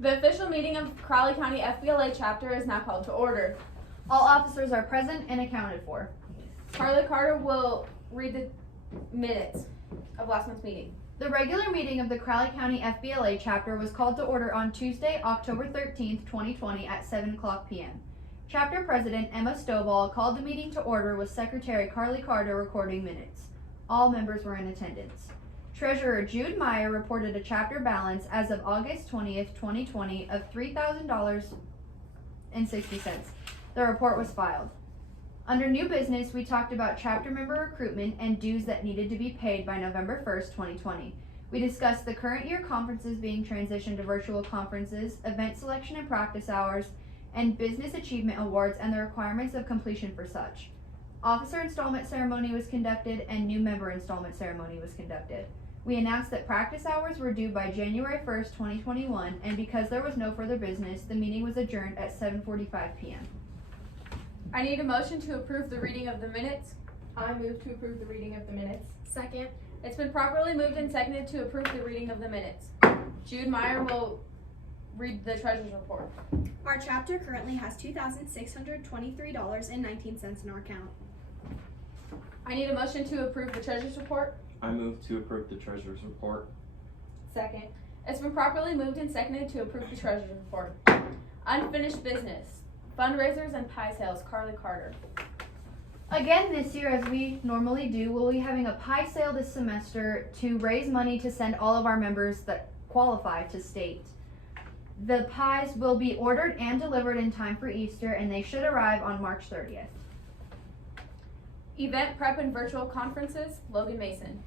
The official meeting of Crowley County FBLA chapter is now called to order. All officers are present and accounted for. Carly Carter will read the minutes of last month's meeting. The regular meeting of the Crowley County FBLA chapter was called to order on Tuesday, October 13th, 2020 at 7 o'clock p.m. Chapter President Emma Stovall called the meeting to order with Secretary Carly Carter recording minutes. All members were in attendance. Treasurer Jude Meyer reported a chapter balance as of August 20th, 2020 of $3,000.60. The report was filed. Under new business, we talked about chapter member recruitment and dues that needed to be paid by November 1st, 2020. We discussed the current year conferences being transitioned to virtual conferences, event selection and practice hours, and business achievement awards and the requirements of completion for such. Officer installment ceremony was conducted and new member installment ceremony was conducted. We announced that practice hours were due by January 1st, 2021, and because there was no further business, the meeting was adjourned at 7:45 p.m. I need a motion to approve the reading of the minutes. I move to approve the reading of the minutes. Second. It's been properly moved and seconded to approve the reading of the minutes. Jude Meyer will read the treasurer's report. Our chapter currently has $2,623.19 in our account. I need a motion to approve the treasurer's report. I move to approve the treasurer's report. Second. It's been properly moved and seconded to approve the treasurer's report. Unfinished business. Fundraisers and pie sales. Carly Carter. Again this year, as we normally do, we'll be having a pie sale this semester to raise money to send all of our members that qualify to state. The pies will be ordered and delivered in time for Easter, and they should arrive on March 30th. Event prep and virtual conferences. Logan Mason.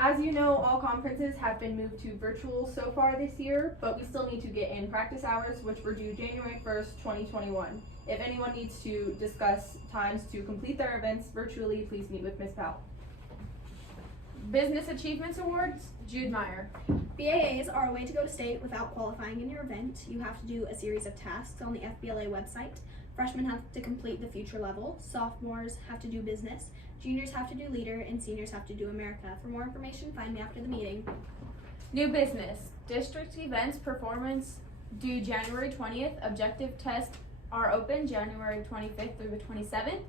As you know, all conferences have been moved to virtual so far this year, but we still need to get in practice hours, which were due January 1st, 2021. If anyone needs to discuss times to complete their events virtually, please meet with Ms. Powell. Business Achievements Awards. Jude Meyer. BAAs are a way to go to state without qualifying in your event. You have to do a series of tasks on the FBLA website. Freshmen have to complete the future level, sophomores have to do business, juniors have to do leader, and seniors have to do America. For more information, find me after the meeting. New business. District events performance due January 20th. Objective tests are open January 25th through the 27th.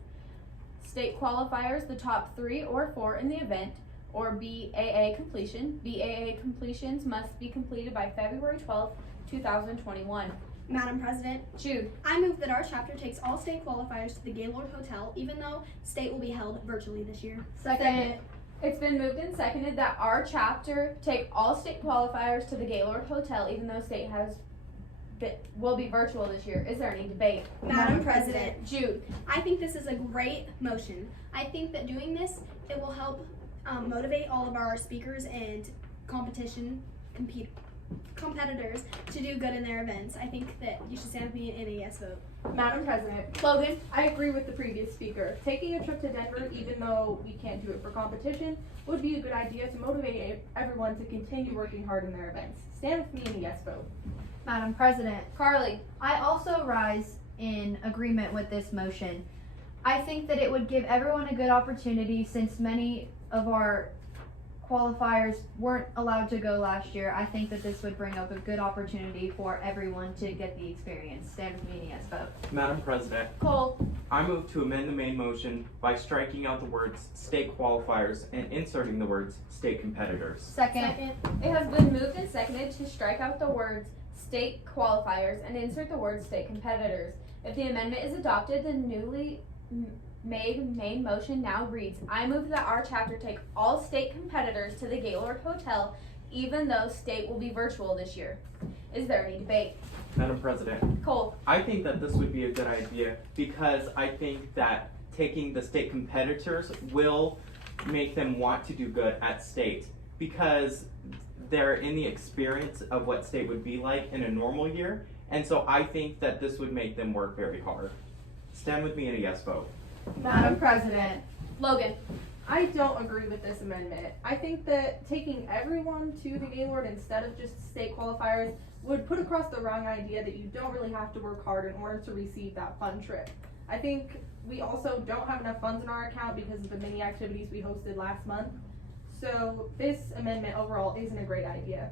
State qualifiers, the top 3 or 4 in the event, or BAA completion. BAA completions must be completed by February 12th, 2021. Madam President, Jude. I move that our chapter takes all state qualifiers to the Gaylord Hotel, even though state will be held virtually this year. Second. It's been moved and seconded that our chapter take all state qualifiers to the Gaylord Hotel, even though state will be virtual this year. Is there any debate? Madam President, Jude. I think this is a great motion. I think that doing this, it will help motivate all of our speakers and competitors to do good in their events. I think that you should stand with me in a yes vote. Madam President, Logan. I agree with the previous speaker. Taking a trip to Denver, even though we can't do it for competition, would be a good idea to motivate everyone to continue working hard in their events. Stand with me in a yes vote. Madam President, Carly. I also rise in agreement with this motion. I think that it would give everyone a good opportunity, since many of our qualifiers weren't allowed to go last year. I think that this would bring up a good opportunity for everyone to get the experience. Stand with me in a yes vote. Madam President, Cole. I move to amend the main motion by striking out the words state qualifiers and inserting the words state competitors. Second. It has been moved and seconded to strike out the words state qualifiers and insert the words state competitors. If the amendment is adopted, the newly made main motion now reads, I move that our chapter take all state competitors to the Gaylord Hotel, even though state will be virtual this year. Is there any debate? Madam President, Cole. I think that this would be a good idea because I think that taking the state competitors will make them want to do good at state because they're in the experience of what state would be like in a normal year, and so I think that this would make them work very hard. Stand with me in a yes vote. Madam President. Logan. I don't agree with this amendment. I think that taking everyone to the Gaylord instead of just state qualifiers would put across the wrong idea that you don't really have to work hard in order to receive that fun trip. I think we also don't have enough funds in our account because of the mini activities we hosted last month. So this amendment overall isn't a great idea.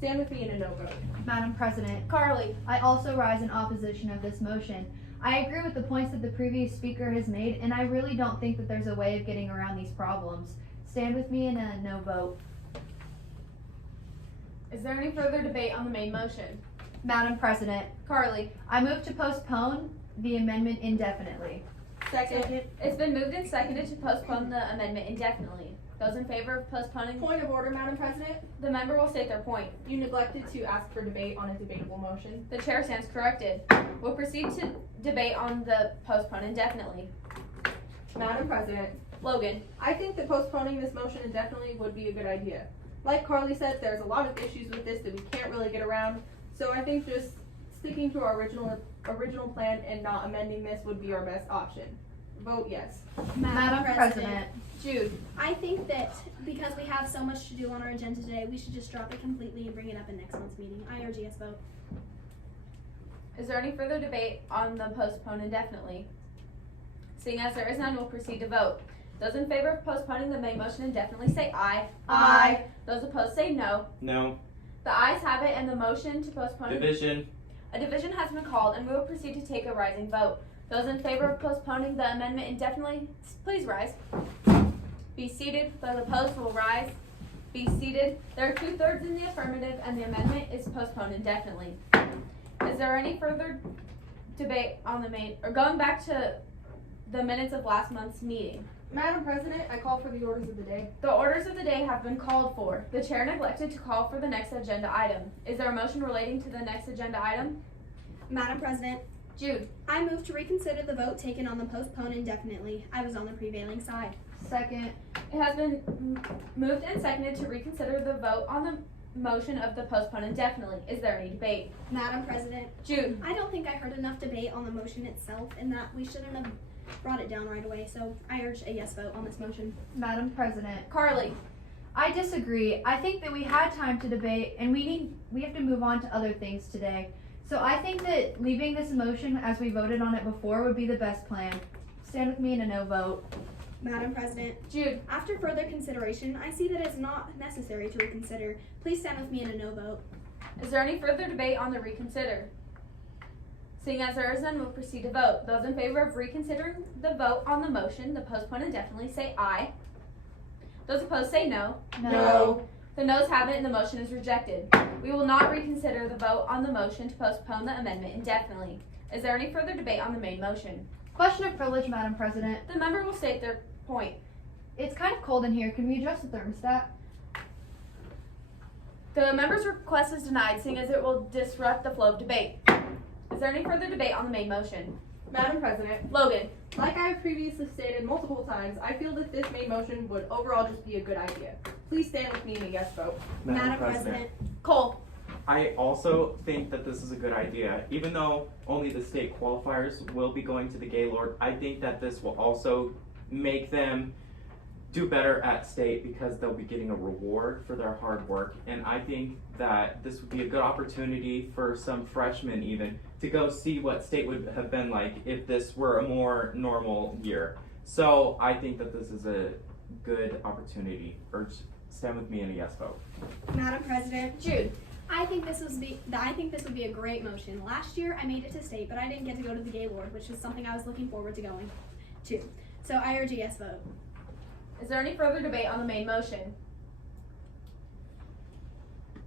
Stand with me in a no vote. Madam President, Carly. I also rise in opposition of this motion. I agree with the points that the previous speaker has made, and I really don't think that there's a way of getting around these problems. Stand with me in a no vote. Is there any further debate on the main motion? Madam President, Carly. I move to postpone the amendment indefinitely. Second. It's been moved and seconded to postpone the amendment indefinitely. Those in favor of postponing, Point of order, Madam President. the member will state their point. You neglected to ask for debate on a debatable motion. The chair stands corrected. We'll proceed to debate on the postpone indefinitely. Madam President, Logan. I think that postponing this motion indefinitely would be a good idea. Like Carly said, there's a lot of issues with this that we can't really get around. So I think just sticking to our original plan and not amending this would be our best option. Vote yes. Madam President, Jude. I think that because we have so much to do on our agenda today, we should just drop it completely and bring it up in next month's meeting. I urge yes vote. Is there any further debate on the postpone indefinitely? Seeing as there is none, we'll proceed to vote. Those in favor of postponing the main motion indefinitely say aye. Aye. Those opposed say no. No. The ayes have it, and the motion to postpone. Division. A division has been called, and we will proceed to take a rising vote. Those in favor of postponing the amendment indefinitely, please rise. Be seated. Those opposed will rise. Be seated. There are 2/3 in the affirmative, and the amendment is postponed indefinitely. Is there any further debate on the main, or going back to the minutes of last month's meeting? Madam President, I call for the orders of the day. The orders of the day have been called for. The chair neglected to call for the next agenda item. Is there a motion relating to the next agenda item? Madam President, Jude. I move to reconsider the vote taken on the postpone indefinitely. I was on the prevailing side. second. It has been moved and seconded to reconsider the vote on the motion of the postpone indefinitely. Is there any debate? Madam President, Jude. I don't think I heard enough debate on the motion itself and that we shouldn't have brought it down right away, so I urge a yes vote on this motion. Madam President, Carly. I disagree. I think that we had time to debate, and we have to move on to other things today. So I think that leaving this motion as we voted on it before would be the best plan. Stand with me in a no vote. Madam President, Jude. after further consideration, I see that it's not necessary to reconsider. Please stand with me in a no vote. Is there any further debate on the reconsider? Seeing as there is none, we'll proceed to vote. Those in favor of reconsidering the vote on the motion, the postpone indefinitely, say aye. Those opposed say no. No. The noes have it and the motion is rejected. We will not reconsider the vote on the motion to postpone the amendment indefinitely. Is there any further debate on the main motion? Question of privilege, Madam President. The member will state their point. It's kind of cold in here. Can we adjust the thermostat? The member's request is denied, seeing as it will disrupt the flow of debate. Is there any further debate on the main motion? Madam President, Logan. like I have previously stated multiple times, I feel that this main motion would overall just be a good idea. Please stand with me in a yes vote. Madam President, Cole. I also think that this is a good idea. Even though only the state qualifiers will be going to the Gaylord, I think that this will also make them do better at state because they'll be getting a reward for their hard work. And I think that this would be a good opportunity for some freshmen even to go see what state would have been like if this were a more normal year. So I think that this is a good opportunity. Urge, stand with me in a yes vote. Madam President, Jude. I think this would be a great motion. Last year I made it to state, but I didn't get to go to the Gaylord, which was something I was looking forward to going to. So I urge a yes vote. Is there any further debate on the main motion?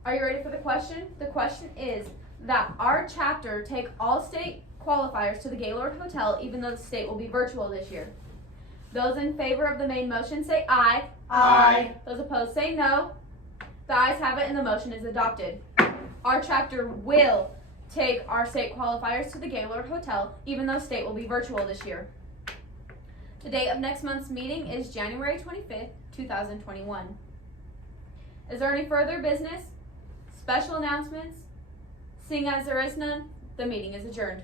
Are you ready for the question? The question is that our chapter take all state qualifiers to the Gaylord Hotel even though the state will be virtual this year. Those in favor of the main motion say aye. Aye. Those opposed say no. The ayes have it and the motion is adopted. Our chapter will take our state qualifiers to the Gaylord Hotel even though state will be virtual this year. The date of next month's meeting is January 25th, 2021. Is there any further business? Special announcements? Seeing as there is none, the meeting is adjourned.